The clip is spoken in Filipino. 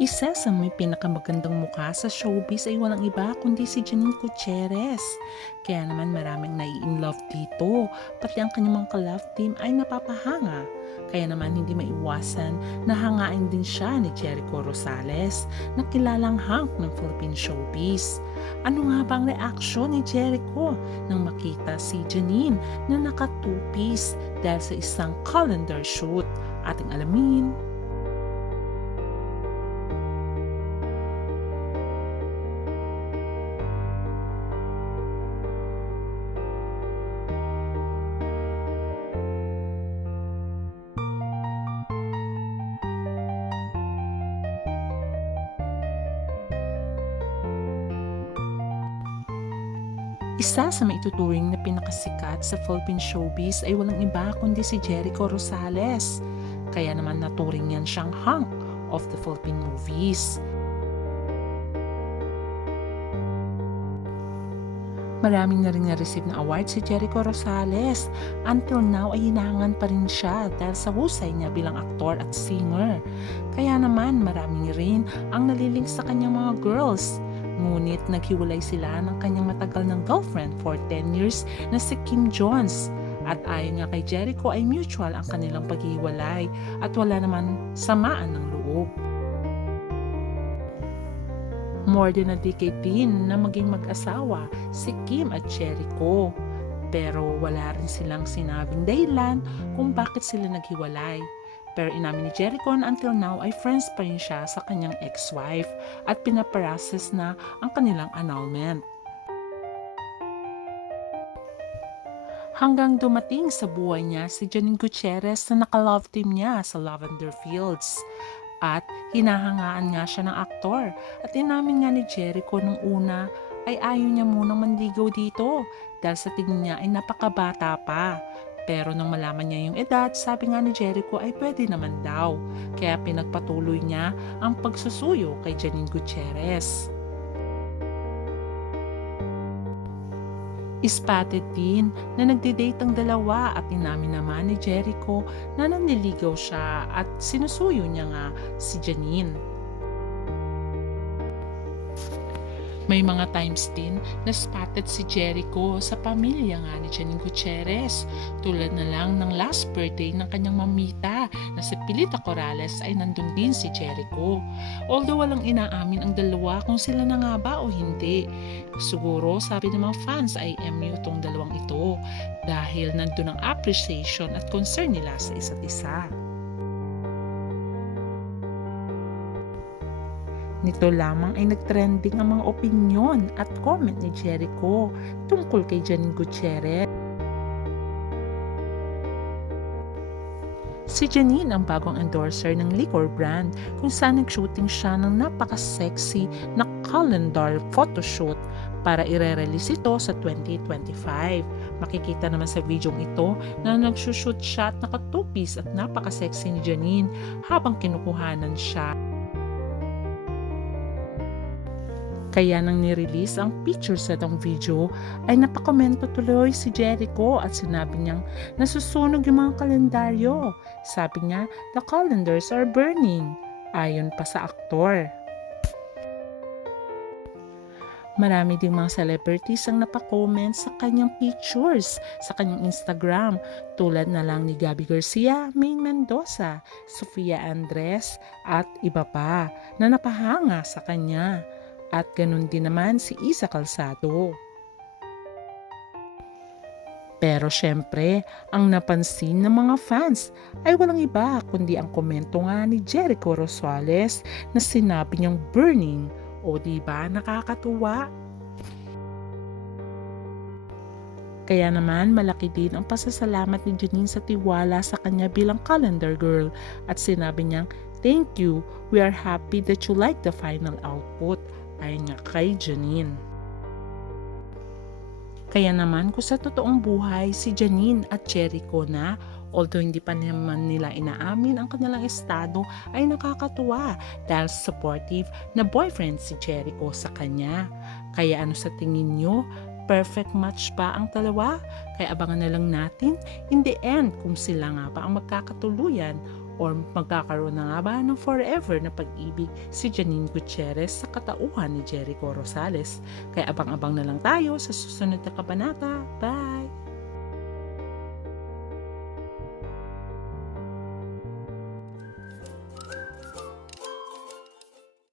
Isa sa may pinakamagandang mukha sa showbiz ay walang iba kundi si Janine Gutierrez. Kaya naman maraming nai-inlove dito, pati ang kanyang mga ka-love team ay napapahanga. Kaya naman hindi maiwasan na hangain din siya ni Jericho Rosales na kilalang hunk ng Philippine showbiz. Ano nga ba ang reaksyon ni Jericho nang makita si Janine na naka-two-piece dahil sa isang calendar shoot? Ating alamin. Isa sa maituturing na pinakasikat sa Philippine showbiz ay walang iba kundi si Jericho Rosales. Kaya naman naturing yan siyang hunk of the Philippine movies. Maraming na rin na-receive na award si Jericho Rosales. Until now ay hinahangan pa rin siya dahil sa husay niya bilang aktor at singer. Kaya naman maraming rin ang nalilink sa kanyang mga girls. Ngunit naghiwalay sila ng kanyang matagal ng girlfriend for 10 years na si Kim Jones. At ayon nga kay Jericho ay mutual ang kanilang paghiwalay at wala naman samaan ng loob. More than a decade din na maging mag-asawa si Kim at Jericho. Pero wala rin silang sinabing dahilan kung bakit sila naghiwalay. Pero inamin ni Jericho na until now ay friends pa rin siya sa kanyang ex-wife at pinaprocess na ang kanilang annulment. Hanggang dumating sa buhay niya si Janine Gutierrez na naka-love team niya sa Lavender Fields. At hinahangaan nga siya ng aktor. At inamin nga ni Jericho nung una ay ayaw niya munang manligaw dito dahil sa tingin niya ay napakabata pa. Pero nung malaman niya yung edad, sabi nga ni Jericho ay pwede naman daw. Kaya pinagpatuloy niya ang pagsusuyo kay Janine Gutierrez. Spotted din na nagde-date ang dalawa at inamin naman ni Jericho na nanliligaw siya at sinusuyo niya nga si Janine. May mga times din na spotted si Jericho sa pamilya nga ni Janine Gutierrez. Tulad na lang ng last birthday ng kanyang mamita na si Pilita Corrales ay nandun din si Jericho. Although walang inaamin ang dalawa kung sila na nga ba o hindi. Siguro sabi ng mga fans ay MU tong dalawang ito dahil nandun ang appreciation at concern nila sa isa't isa. Nito lamang ay nagtrending ang mga opinyon at comment ni Jericho tungkol kay Janine Gutierrez. Si Janine ang bagong endorser ng liquor brand kung saan nag-shooting siya ng napaka-sexy na calendar photoshoot para ire-release ito sa 2025. Makikita naman sa video ito na nag-shoot siya at naka-two-piece at napaka-sexy ni Janine habang kinukuhanan siya. Kaya nang nirelease ang pictures sa itong video ay napakomento tuloy si Jericho at sinabi niyang nasusunog yung mga kalendaryo. Sabi niya, the calendars are burning. Ayon pa sa aktor. Marami ding mga celebrities ang napakomment sa kanyang pictures sa kanyang Instagram tulad na lang ni Gabby Garcia, Maine Mendoza, Sofia Andres at iba pa na napahanga sa kanya. At ganun din naman si Isa Calzado. Pero syempre, ang napansin ng mga fans ay walang iba kundi ang komento nga ni Jericho Rosales na sinabi niyang burning. O diba nakakatuwa? Kaya naman malaki din ang pasasalamat ni Janine sa tiwala sa kanya bilang calendar girl at sinabi niyang, "Thank you, we are happy that you like the final output." Ayon nga kay Janine. Kaya naman kung sa totoong buhay si Janine at Jericho na, although hindi pa naman nila inaamin ang kanilang estado, ay nakakatuwa dahil supportive na boyfriend si Jericho sa kanya. Kaya ano sa tingin nyo? Perfect match ba ang dalawa? Kaya abangan na lang natin in the end kung sila nga ba ang magkakatuluyan Or magkakaroon na nga ba ng forever na pag-ibig si Janine Gutierrez sa katauhan ni Jericho Rosales? Kaya abang-abang na lang tayo sa susunod na kabanata. Bye!